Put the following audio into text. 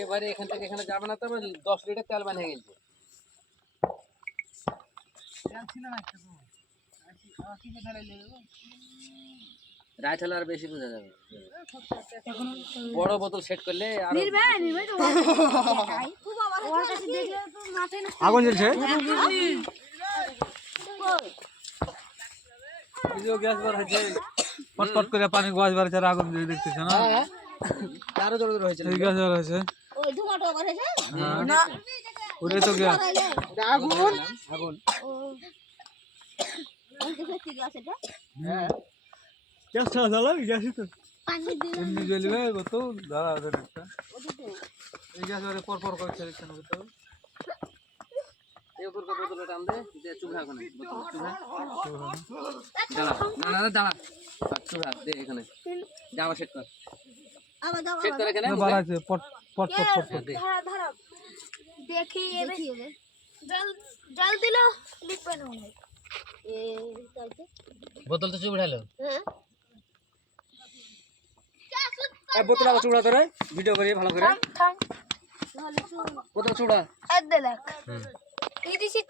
এবারে এখান থেকে এখানে যাবে না তো 10 লিটার তেল বানিয়ে গেছে তেল ছিল না একটু কি ঢালাই দেব রাইঠালা আর বেশি বোঝা যাবে বড় বোতল সেট করলে আর নির্ভয় তো খুব আবার ওর কাছে দেখলে তো মাথায় না আগুন জ্বলছে এই যে গ্যাস বার হচ্ছে পটপট করে পানি গ্যাস বার হচ্ছে আগুন জ্বলে দেখতেছ না তারও জোরে জোরে হয়েছে এই গ্যাস বার হচ্ছে ওই ধোঁয়াটা বার হয়েছে না ওরে তো গ্যাস আগুন আগুন ওই যে কি গ্যাস এটা হ্যাঁ গ্যাস ছাড়া জ্বালা গ্যাসই তো পানি দিলে এমনি জ্বলবে কত দাঁড়া ওদের একটা এই গ্যাস বারে পর পর করছে দেখছেন কত এই উপর কত বোতল টান দে যে চুলা কোনে বোতল চুলা দাঁড়া না না দাঁড়া চুলা দে এখানে যাওয়া সেট কর আবার দাও সেট করে এখানে বাড়াচ্ছে পট পট পট পট দে ধরা দেখি এবে জল দিল লিখবে না মনে এ তাইতে বোতল তো চুপ উঠালো হ্যাঁ এই বোতল আবার চুড়া ধরে ভিডিও করি ভালো করে থাম নাহলে চুল বোতল চুড়া এক দে দেখ এই দিছি